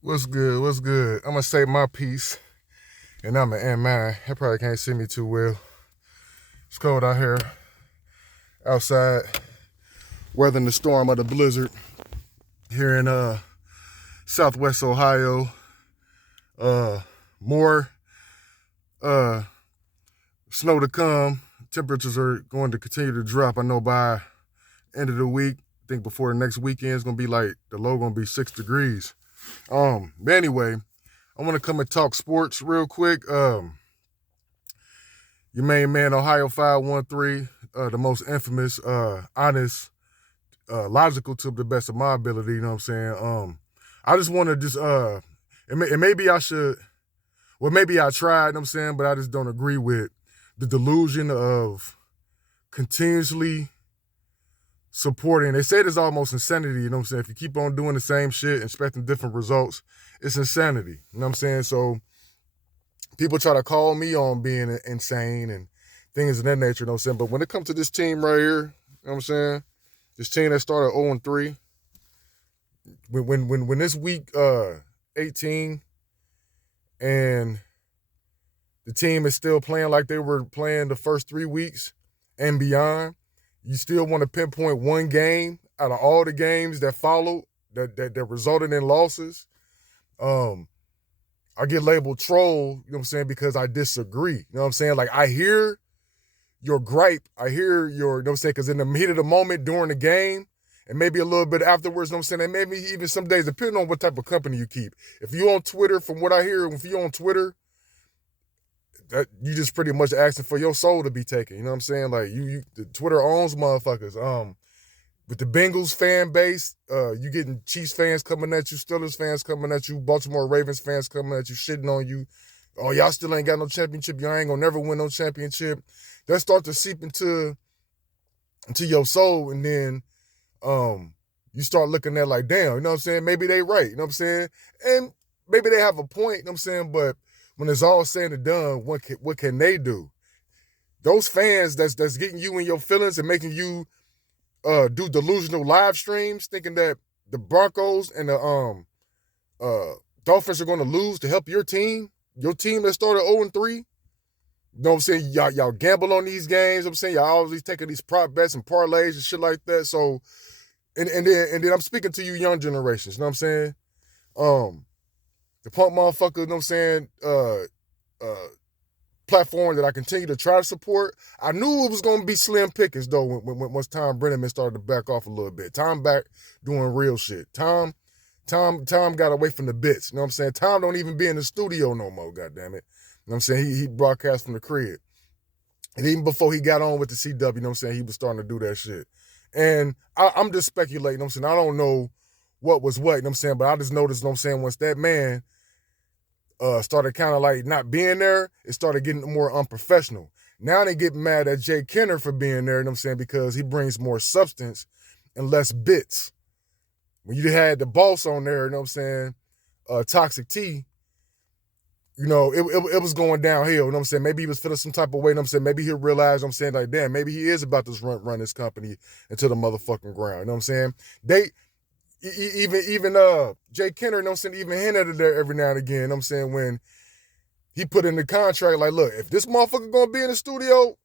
What's good? What's good? I'm gonna say my piece, and I'm gonna end mine. You probably can't see me too well. It's cold out here, outside, weathering the storm of the blizzard here in Southwest Ohio. Uh, more uh snow to come. Temperatures are going to continue to drop. I know by end of the week. I think before the next weekend is gonna be like the low gonna be 6 degrees. But anyway, I want to come and talk sports real quick. Your main man, Ohio 513, the most infamous, honest, logical to the best of my ability, you know what I'm saying? I just want to and maybe I should, well, maybe I tried, you know what I'm saying, but I just don't agree with the delusion of continuously supporting. They say it's almost insanity, you know what I'm saying? If you keep on doing the same shit, expecting different results, it's insanity, you know what I'm saying? So people try to call me on being insane and things of that nature, you know what I'm saying? But when it comes to this team right here, you know what I'm saying? This team that started 0-3, when this week 18 and the team is still playing like they were playing the first 3 weeks and beyond, you still want to pinpoint one game out of all the games that followed that resulted in losses. I get labeled troll, you know what I'm saying, because I disagree. You know what I'm saying? Like, I hear your gripe. I hear your, you know what I'm saying, because in the heat of the moment during the game, and maybe a little bit afterwards, you know what I'm saying, and maybe even some days, depending on what type of company you keep. If you're on Twitter, from what I hear, if you're on Twitter, that you just pretty much asking for your soul to be taken. You know what I'm saying? Like, the Twitter owns motherfuckers. With the Bengals fan base, you getting Chiefs fans coming at you, Steelers fans coming at you, Baltimore Ravens fans coming at you, shitting on you. Oh, y'all still ain't got no championship. Y'all ain't gonna never win no championship. That start to seep into your soul, and then you start looking at like, damn, you know what I'm saying? Maybe they right, you know what I'm saying? And maybe they have a point, you know what I'm saying? But when it's all said and done, what can they do? Those fans that's getting you in your feelings and making you do delusional live streams, thinking that the Broncos and the Dolphins are going to lose to help your team that started 0-3. You know what I'm saying? Y'all gamble on these games. I'm saying y'all always taking these prop bets and parlays and shit like that. So, and then I'm speaking to you young generations. You know what I'm saying? The punk motherfucker. You know what I'm saying? Platform that I continue to try to support. I knew it was going to be slim pickings though once Tom Brenneman started to back off a little bit. Tom back doing real shit. Tom got away from the bits. You know what I'm saying? Tom don't even be in the studio no more, goddamn it. You know what I'm saying? He broadcast from the crib. And even before he got on with the CW, you know what I'm saying, he was starting to do that shit. And I'm just speculating, you know what I'm saying? I don't know what was what, you know what I'm saying? But I just noticed, you know what I'm saying, once that man started kind of like not being there, it started getting more unprofessional. Now they get mad at Jay Kenner for being there, you know what I'm saying, because he brings more substance and less bits. When you had the boss on there, you know what I'm saying, Toxic T, you know, it was going downhill, you know what I'm saying? Maybe he was feeling some type of way, you know what I'm saying? Maybe he'll realize, you know what I'm saying, like, damn, maybe he is about to run this company into the motherfucking ground, you know what I'm saying? Even Jay Kenner, you know what I'm saying, even hinted at there every now and again, you know what I'm saying, when he put in the contract, like, look, if this motherfucker gonna be in the studio,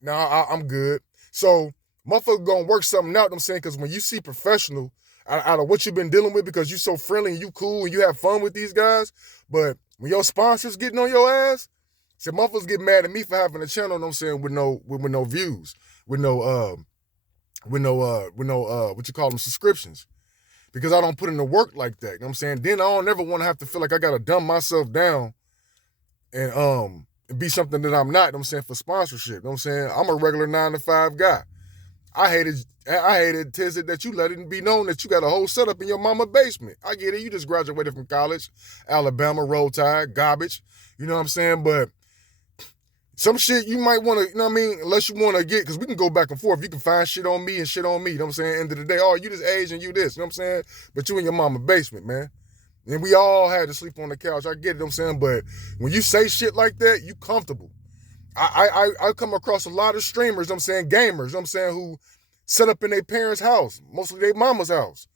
nah, I'm good. So, motherfucker gonna work something out, you know what I'm saying, because when you see professional out of what you've been dealing with, because you so friendly and you cool and you have fun with these guys, but when your sponsors getting on your ass, so motherfuckers get mad at me for having a channel, you know what I'm saying, with no views, with no what you call them, subscriptions, because I don't put in the work like that. You know what I'm saying? Then I don't ever want to have to feel like I gotta dumb myself down and be something that I'm not, you know what I'm saying, for sponsorship. You know what I'm saying? I'm a regular 9 to 5 guy. I hated Tizzy that you let it be known that you got a whole setup in your mama basement. I get it. You just graduated from college, Alabama, Roll Tide, garbage. You know what I'm saying? But some shit you might want to, you know what I mean? Unless you want to get, because we can go back and forth. You can find shit on me and shit on me. You know what I'm saying? End of the day, oh, you this age and you this. You know what I'm saying? But you in your mama basement, man. And we all had to sleep on the couch. I get it, you know what I'm saying? But when you say shit like that, you comfortable. I come across a lot of streamers, you know what I'm saying, gamers, you know what I'm saying, who set up in their parents' house, mostly their mama's house.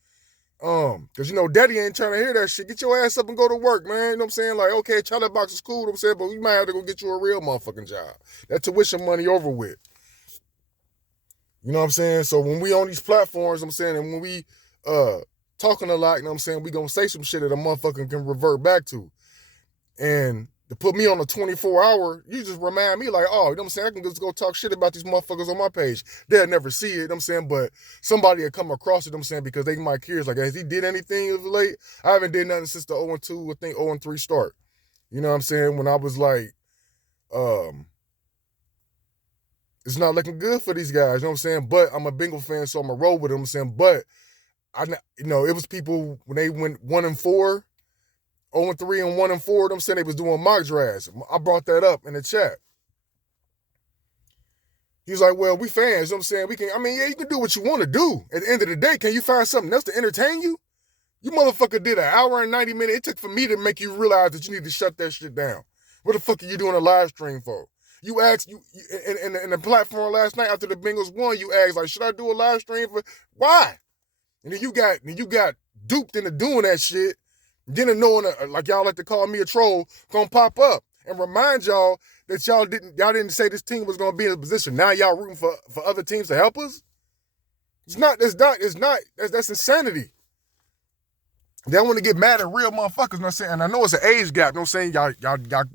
Cause daddy ain't trying to hear that shit. Get your ass up and go to work, man. You know what I'm saying? Like, okay, child box is cool, you know what I'm saying, but we might have to go get you a real motherfucking job. That tuition money over with. You know what I'm saying? So when we on these platforms, I'm saying, and when we talking a lot, you know what I'm saying, we gonna say some shit that a motherfucker can revert back to. And to put me on a 24-hour, you just remind me like, oh, you know what I'm saying? I can just go talk shit about these motherfuckers on my page. They'll never see it, you know what I'm saying? But somebody will come across it, you know what I'm saying? Because they might curious, like, has he did anything of late? I haven't did nothing since the 0-2, I think 0-3 start. You know what I'm saying? When I was like, it's not looking good for these guys, you know what I'm saying? But I'm a Bengal fan, so I'm a roll with them, you know what I'm saying? But, it was people, when they went 1-4, 0-3 and 1-4, them saying they was doing mock drafts. I brought that up in the chat. He's like, well, we fans, you know what I'm saying? You can do what you want to do. At the end of the day, can you find something else to entertain you? You motherfucker did an hour and 90 minutes. It took for me to make you realize that you need to shut that shit down. What the fuck are you doing a live stream for? You asked, in the platform last night after the Bengals won, you asked, like, should I do a live stream for, why? And then you got duped into doing that shit. Then knowing, like y'all like to call me a troll, gonna pop up and remind y'all that y'all didn't say this team was gonna be in a position. Now y'all rooting for other teams to help us? That's insanity. They want to get mad at real motherfuckers, you know what I'm saying? And I know it's an age gap, you know what I'm saying?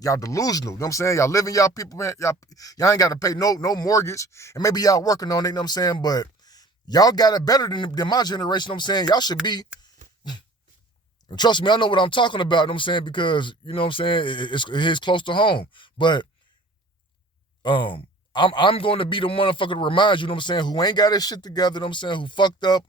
Y'all delusional, you know what I'm saying? Y'all living y'all people, man, y'all ain't gotta pay no mortgage. And maybe y'all working on it, you know what I'm saying? But y'all got it better than my generation, you know what I'm saying? Y'all should be. And trust me, I know what I'm talking about, you know what I'm saying, because, you know what I'm saying, it's close to home. But I'm going to be the motherfucker to remind you, you know what I'm saying, who ain't got his shit together, you know what I'm saying, who fucked up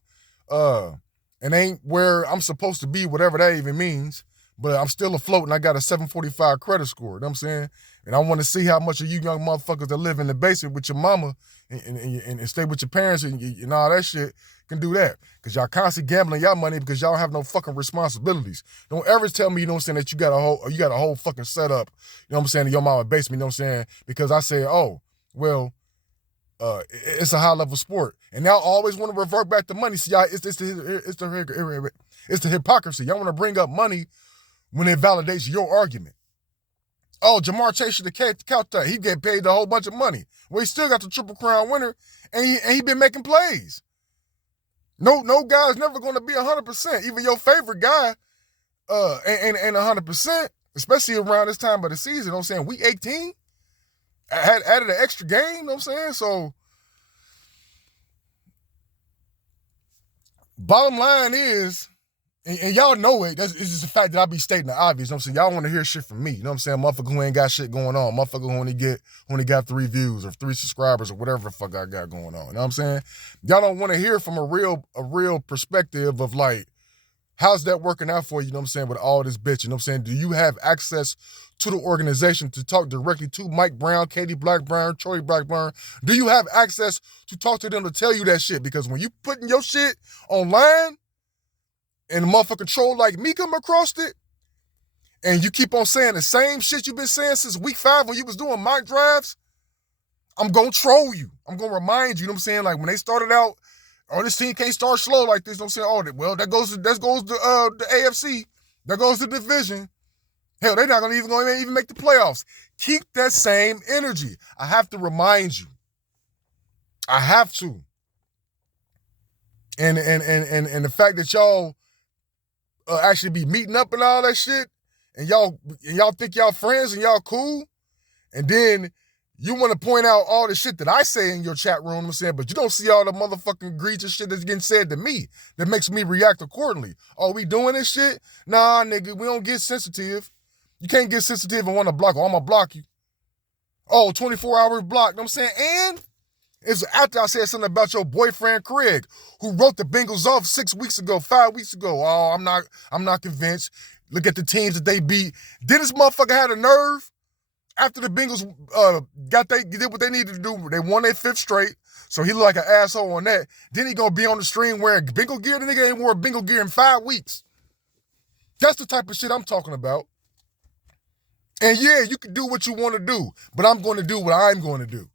and ain't where I'm supposed to be, whatever that even means. But I'm still afloat and I got a 745 credit score, you know what I'm saying? And I want to see how much of you young motherfuckers that live in the basement with your mama and stay with your parents and all that shit can do that. Because y'all constantly gambling y'all money because y'all have no fucking responsibilities. Don't ever tell me, you know what I'm saying, that you got a whole fucking setup, you know what I'm saying, in your mama basement, you know what I'm saying? Because I say, oh, well, it's a high level sport. And y'all always want to revert back to money. See, y'all, it's the hypocrisy. Y'all want to bring up money when it validates your argument. Oh, Jamar Chase should have count that. He get paid a whole bunch of money. Well, he still got the Triple Crown winner, and he been making plays. No guy's never going to be 100%. Even your favorite guy ain't 100%, especially around this time of the season. You know what I'm saying? Week 18, added an extra game, you know what I'm saying? So, bottom line is, and y'all know it, it's just the fact that I be stating the obvious, you know what I'm saying? Y'all want to hear shit from me, you know what I'm saying? Motherfucker who ain't got shit going on, motherfucker who only got 3 views or 3 subscribers or whatever the fuck I got going on, you know what I'm saying? Y'all don't want to hear from a real perspective of like, how's that working out for you, you know what I'm saying, with all this bitch, you know what I'm saying? Do you have access to the organization to talk directly to Mike Brown, Katie Blackburn, Troy Blackburn? Do you have access to talk to them to tell you that shit? Because when you putting your shit online, and a motherfucking troll like me come across it, and you keep on saying the same shit you've been saying since week 5 when you was doing mock drafts, I'm going to troll you. I'm going to remind you, you know what I'm saying? Like when they started out, oh, this team can't start slow like this, you know what I'm saying? Oh, well, that goes to the AFC. That goes to the division. Hell, they're not going to even make the playoffs. Keep that same energy. I have to remind you. I have to. And the fact that y'all actually be meeting up and all that shit, and y'all think y'all friends and y'all cool, and then you want to point out all the shit that I say in your chat room, you know what I'm saying, but you don't see all the motherfucking egregious shit that's getting said to me that makes me react accordingly. Oh, we doing this shit? Nah, nigga, we don't get sensitive. You can't get sensitive and want to block. Oh, I'm going to block you. Oh, 24-hour block, you know what I'm saying? And it's after I said something about your boyfriend Craig, who wrote the Bengals off 6 weeks ago, 5 weeks ago. Oh, I'm not convinced. Look at the teams that they beat. Then this motherfucker had a nerve after the Bengals did what they needed to do. They won their 5th straight, so he looked like an asshole on that. Then he gonna be on the stream wearing Bengal gear. The nigga ain't wore Bengal gear in 5 weeks. That's the type of shit I'm talking about. And yeah, you can do what you want to do, but I'm going to do what I'm going to do.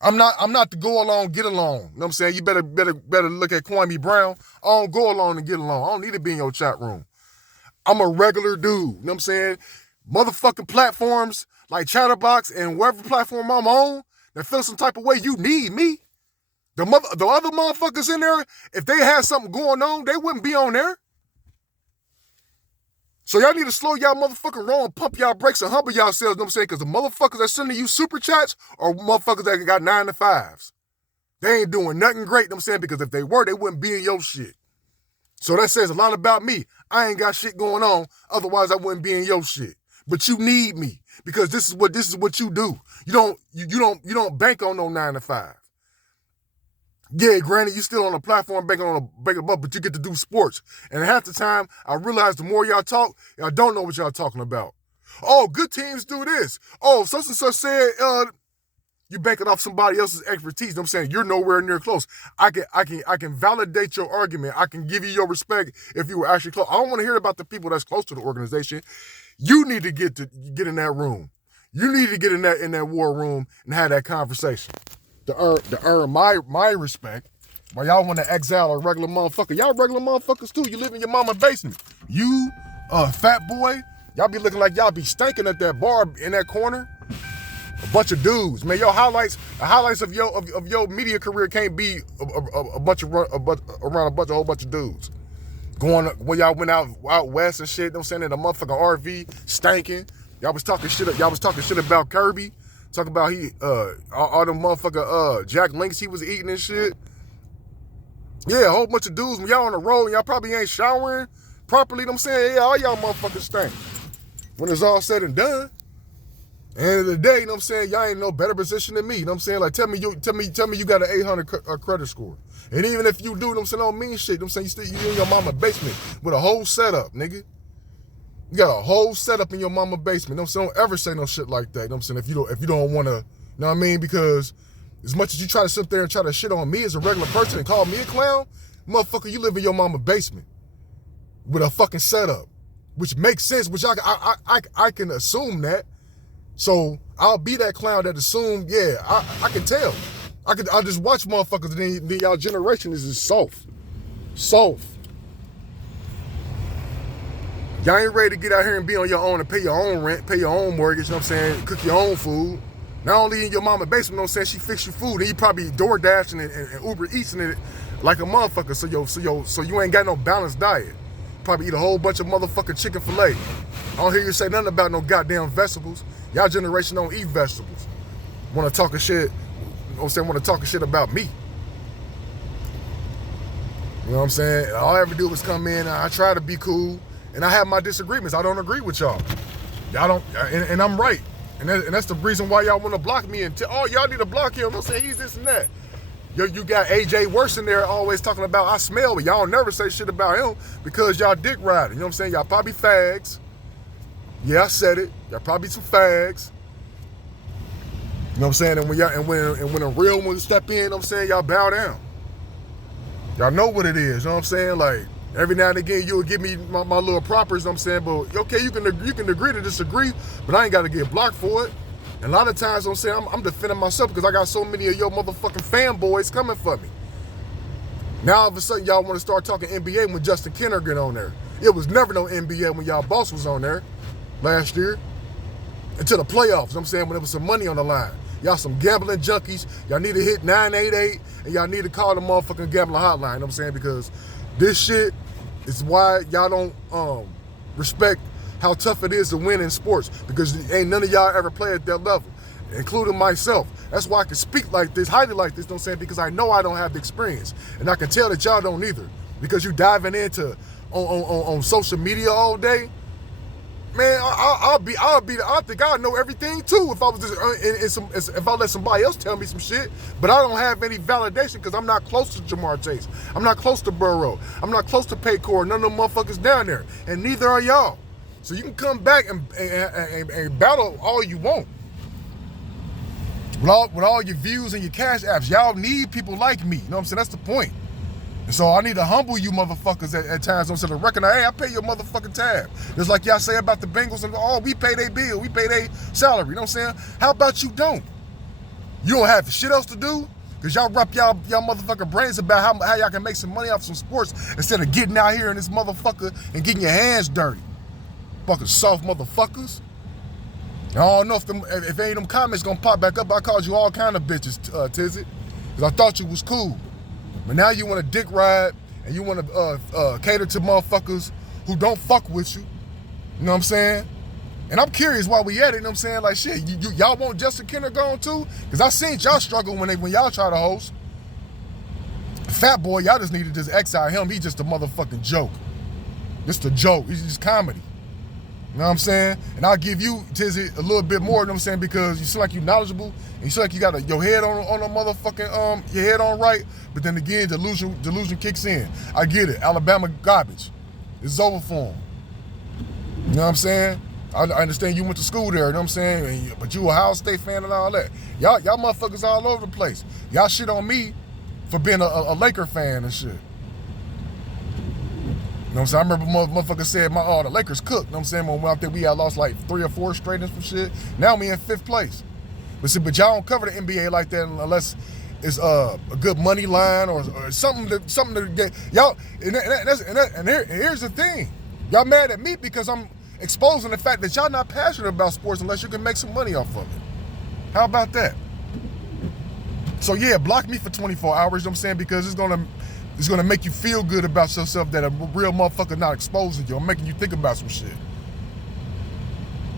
I'm not to go along, get along. You know what I'm saying? You better look at Kwame Brown. I don't go along and get along. I don't need to be in your chat room. I'm a regular dude. You know what I'm saying? Motherfucking platforms like Chatterbox and whatever platform I'm on that feel some type of way, you need me. The other motherfuckers in there, if they had something going on, they wouldn't be on there. So y'all need to slow y'all motherfucking roll and pump y'all brakes and humble yourselves, you know what I'm saying? Because the motherfuckers that sending you super chats are motherfuckers that got 9 to 5s. They ain't doing nothing great, you know what I'm saying? Because if they were, they wouldn't be in your shit. So that says a lot about me. I ain't got shit going on, otherwise I wouldn't be in your shit. But you need me because this is what you do. You don't bank on no 9 to 5. Yeah, granted, you still on a platform banking on a buck, but you get to do sports. And half the time, I realize the more y'all talk, y'all don't know what y'all talking about. Oh, good teams do this. Oh, such and such said, you banking off somebody else's expertise. You know what I'm saying? You're nowhere near close. I can validate your argument. I can give you your respect if you were actually close. I don't want to hear about the people that's close to the organization. You need to get in that room. You need to get in that war room and have that conversation. To earn my respect, while y'all want to exile a regular motherfucker. Y'all regular motherfuckers too. You live in your mama's basement. You, fat boy, y'all be looking like y'all be stinking at that bar in that corner. A bunch of dudes, man. The highlights of your media career can't be a whole bunch of dudes. Going when y'all went out west and shit. You know what I'm saying? In a motherfucking RV, stinking. Y'all was talking shit about Kirby. Talk about all them motherfucker Jack Links he was eating and shit. Yeah, a whole bunch of dudes. When y'all on the road and y'all probably ain't showering properly, you know what I'm saying? Yeah, all y'all motherfuckers stink. When it's all said and done, at the end of the day, you know what I'm saying? Y'all ain't in no better position than me. You know what I'm saying? Like tell me you got an 800 credit score. And even if you do, you know what I'm saying, don't mean shit. You know what I'm saying? You in your mama basement with a whole setup, nigga. You got a whole setup in your mama basement. You know what I'm saying? Don't ever say no shit like that. You know what I'm saying? If you don't want to, you know what I mean? Because as much as you try to sit there and try to shit on me as a regular person and call me a clown, motherfucker, you live in your mama basement with a fucking setup, which makes sense, which I can assume that. So I'll be that clown that assumed, yeah, I can tell. I just watch motherfuckers and then y'all generation is just soft. Soft. Y'all ain't ready to get out here and be on your own and pay your own rent, pay your own mortgage, you know what I'm saying, cook your own food. Not only in your mama basement, you know what I'm saying, she fix your food, and you probably door dashing and Uber eating it like a motherfucker, so you ain't got no balanced diet. Probably eat a whole bunch of motherfucking chicken fillet. I don't hear you say nothing about no goddamn vegetables. Y'all generation don't eat vegetables. Want to talk a shit, you know what I'm saying, want to talk a shit about me. You know what I'm saying? All I ever do is come in, I try to be cool, and I have my disagreements. I don't agree with y'all. Y'all don't, and I'm right. And that's the reason why y'all want to block me and y'all need to block him. I'm saying he's this and that. You got AJ Worse in there always talking about I smell, but y'all never say shit about him because y'all dick riding. You know what I'm saying? Y'all probably fags. Yeah, I said it. Y'all probably some fags. You know what I'm saying? And when a real one step in, you know what I'm saying, y'all bow down. Y'all know what it is, you know what I'm saying? Like, every now and again, you'll give me my little propers, you know what I'm saying? But, okay, you can agree to disagree, but I ain't got to get blocked for it. And a lot of times, you know what I'm saying, I'm defending myself because I got so many of your motherfucking fanboys coming for me. Now, all of a sudden, y'all want to start talking NBA when Justin Kenner get on there. It was never no NBA when y'all boss was on there last year. Until the playoffs, you know what I'm saying, when there was some money on the line. Y'all some gambling junkies. Y'all need to hit 988 and y'all need to call the motherfucking gambling hotline, you know what I'm saying? Because this shit is why y'all don't respect how tough it is to win in sports, because ain't none of y'all ever play at that level, including myself. That's why I can speak like this, highly like this, you know what I'm saying? Because I know I don't have the experience. And I can tell that y'all don't either. Because you diving into on social media all day, man, I think I know everything too if I was just if I let somebody else tell me some shit. But I don't have any validation because I'm not close to Jamar Chase. I'm not close to Burrow. I'm not close to Paycor. None of them motherfuckers down there, and neither are y'all. So you can come back and battle all you want with all your views and your cash apps. Y'all need people like me. You know what I'm saying? That's the point. And so I need to humble you motherfuckers at times. I'm saying to recognize, hey, I pay your motherfucking tab. Just like y'all say about the Bengals and we pay their bill, we pay their salary. You know what I'm saying? How about you don't? You don't have shit else to do? Because y'all wrap y'all motherfucking brains about how y'all can make some money off some sports instead of getting out here in this motherfucker and getting your hands dirty. Fucking soft motherfuckers. I don't know if any of them comments gonna pop back up. I called you all kind of bitches, Tizzy. Because I thought you was cool. But now you want to dick ride and you want to cater to motherfuckers who don't fuck with you. You know what I'm saying? And I'm curious why we at it, you know what I'm saying? Like, shit, y'all want Justin Kenner gone too? Because I seen y'all struggle when y'all try to host. Fat Boy, y'all just need to just exile him. He's just a motherfucking joke. Just a joke. He's just comedy. You know what I'm saying? And I'll give you, Tizzy, a little bit more, you know what I'm saying? Because you seem like you knowledgeable and you seem like you got your head on a motherfucking, your head on right. But then again, delusion kicks in. I get it. Alabama garbage. It's over for him. You know what I'm saying? I understand you went to school there, you know what I'm saying? But you a Ohio State fan and all that. Y'all motherfuckers all over the place. Y'all shit on me for being a Laker fan and shit. You know what I'm saying? I remember motherfucker said the Lakers cooked, you know what I'm saying? When I think we had lost like 3 or 4 straight and some shit. Now we in 5th place. But y'all don't cover the NBA like that unless it's a good money line or something to get. Y'all, and here's the thing. Y'all mad at me because I'm exposing the fact that y'all not passionate about sports unless you can make some money off of it. How about that? So yeah, block me for 24 hours, you know what I'm saying? Because it's gonna make you feel good about yourself that a real motherfucker not exposing you or making you think about some shit.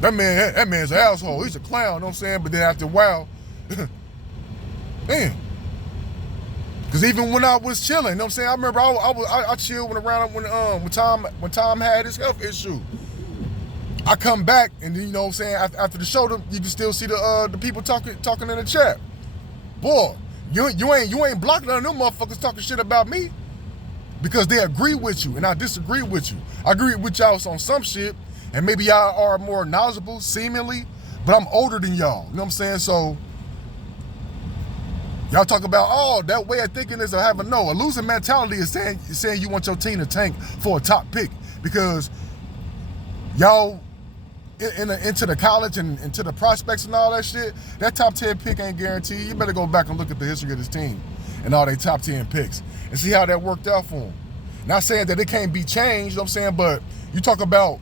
That man's an asshole. He's a clown, you know what I'm saying? But then after a while, man. Because even when I was chilling, you know what I'm saying? I remember I chilled when Tom had his health issue. I come back and you know what I'm saying, after the show, you can still see the people talking in the chat. Boy, you ain't blocking none of them motherfuckers talking shit about me because they agree with you and I disagree with you. I agree with y'all on some shit and maybe y'all are more knowledgeable seemingly, but I'm older than y'all. You know what I'm saying? So y'all talk about, that way of thinking is a losing mentality is saying you want your team to tank for a top pick because y'all into the college and into the prospects and all that shit, that top 10 pick ain't guaranteed. You better go back and look at the history of this team and all their top 10 picks and see how that worked out for them. Not saying that it can't be changed, you know what I'm saying, but you talk about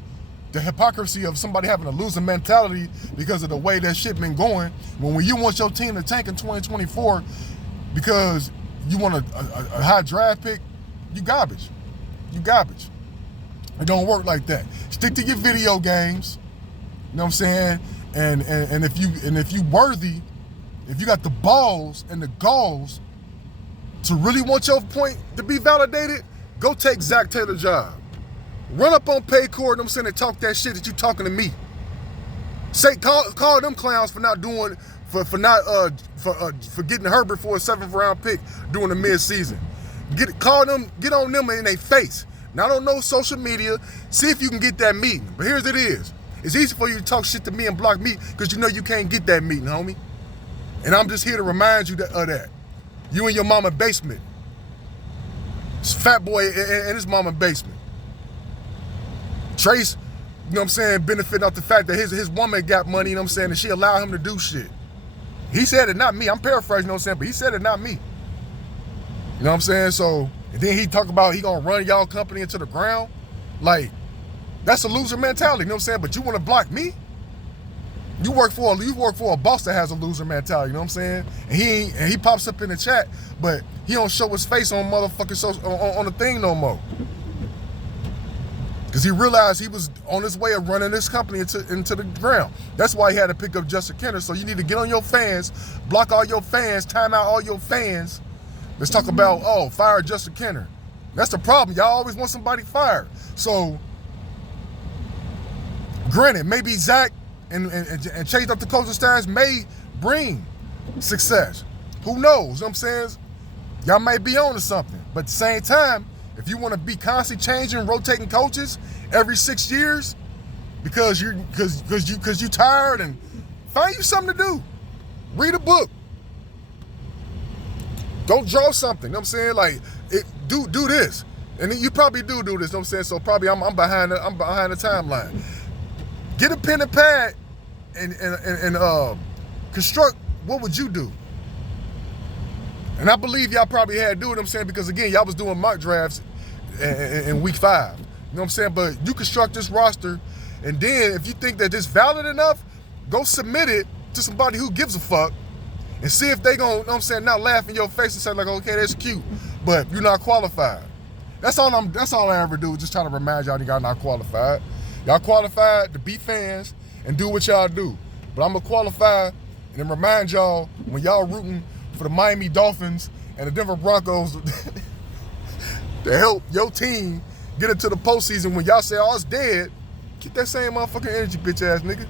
the hypocrisy of somebody having a losing mentality because of the way that shit been going. When you want your team to tank in 2024 because you want a high draft pick, you garbage. You garbage. It don't work like that. Stick to your video games. You know what I'm saying? And if you worthy, if you got the balls and the galls to really want your point to be validated, go take Zach Taylor's job. Run up on Paycor, you know what I'm saying, and talk that shit that you talking to me. Say call them clowns for not doing for getting Herbert for a 7th round pick during the mid-season. Get on them in their face. Not on no social media. See if you can get that meeting. But here's it is. It's easy for you to talk shit to me and block me because you know you can't get that meeting, homie. And I'm just here to remind you of that. You in your mama's basement. It's Fat Boy in his mama's basement. Trace, you know what I'm saying, benefiting off the fact that his woman got money, you know what I'm saying, and she allowed him to do shit. He said it, not me. I'm paraphrasing, you know what I'm saying, but he said it, not me. You know what I'm saying? So, and then he talk about he gonna run y'all company into the ground. Like, that's a loser mentality, you know what I'm saying? But you wanna block me? You work for a boss that has a loser mentality, you know what I'm saying? And he pops up in the chat, but he don't show his face on motherfucking on the thing no more. Because he realized he was on his way of running this company into the ground. That's why he had to pick up Justin Kenner. So you need to get on your fans, block all your fans, time out all your fans. Let's talk about, fire Justin Kenner. That's the problem. Y'all always want somebody fired. So, granted, maybe Zach and change up the coaching styles may bring success. Who knows? You know what I'm saying? Y'all might be on to something. But at the same time, if you want to be constantly changing, rotating coaches every 6 years because you tired, and find you something to do. Read a book. Go draw something. You know what I'm saying? Like, do this. And you probably do this, you know what I'm saying? So probably I'm behind the timeline. Get a pen and pad and construct what would you do? And I believe y'all probably had to do it, I'm saying, because again, y'all was doing mock drafts in week 5. You know what I'm saying? But you construct this roster, and then if you think that it's valid enough, go submit it to somebody who gives a fuck and see if they gonna, you know what I'm saying, not laugh in your face and say like, okay, that's cute, but you're not qualified. That's all I ever do, just try to remind y'all y'all not qualified. Y'all qualified to be fans and do what y'all do. But I'm gonna qualify and then remind y'all when y'all rooting for the Miami Dolphins and the Denver Broncos to help your team get into the postseason, when y'all say, oh, it's dead, get that same motherfucking energy, bitch ass nigga.